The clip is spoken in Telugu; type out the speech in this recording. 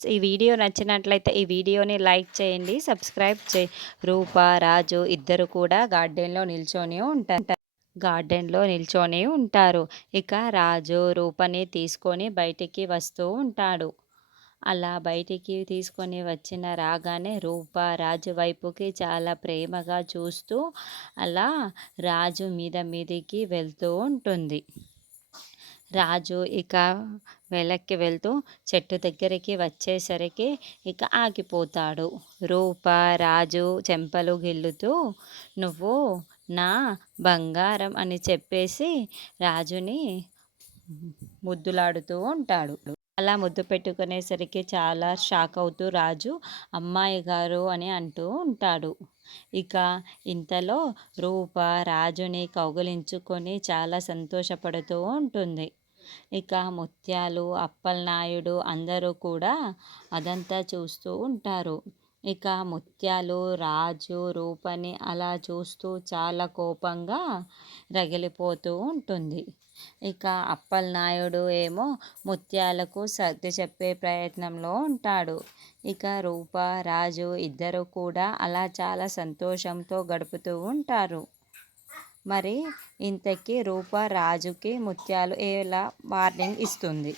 ఈ వీడియో నచ్చినట్లయితే ఈ వీడియోని లైక్ చేయండి సబ్స్క్రైబ్ చే రూప రాజు ఇద్దరు కూడా గార్డెన్లో నిల్చొని ఉంటారు. గార్డెన్లో నిల్చొని ఉంటారు. ఇక రాజు రూపని తీసుకొని బయటికి వస్తూ ఉంటాడు. అలా బయటికి తీసుకొని వచ్చిన రాగానే రూప రాజు వైపుకి చాలా ప్రేమగా చూస్తూ అలా రాజు మీద మీదికి వెళ్తూ ఉంటుంది. రాజు ఇక వెనక్కి వెళ్తూ చెట్టు దగ్గరికి వచ్చేసరికి ఇక ఆగిపోతాడు. రూప రాజు చెంపలు గిల్లుతూ నువ్వు నా బంగారం అని చెప్పేసి రాజుని ముద్దులాడుతూ ఉంటాడు. అలా ముద్దు పెట్టుకునేసరికి చాలా షాక్ అవుతూ రాజు అమ్మాయి గారు అని అంటూ ఉంటాడు. ఇక ఇంతలో రూప రాజుని కౌగిలించుకొని చాలా సంతోషపడుతూ ఉంటుంది. ఇక ముత్యాలు అప్పలనాయుడు అందరూ కూడా అదంతా చూస్తూ ఉంటారు. ఇక ముత్యాలు రాజు రూపని అలా చూస్తూ చాలా కోపంగా రగిలిపోతూ ఉంటుంది. ఇక అప్పలనాయుడు ఏమో ముత్యాలకు సర్ది చెప్పే ప్రయత్నంలో ఉంటాడు. ఇక రూప రాజు ఇద్దరు కూడా అలా చాలా సంతోషంతో గడుపుతూ ఉంటారు. మరి ఇంతకీ రూప రాజుకి ముత్యాలు ఎలా వార్నింగ్ ఇస్తుంది?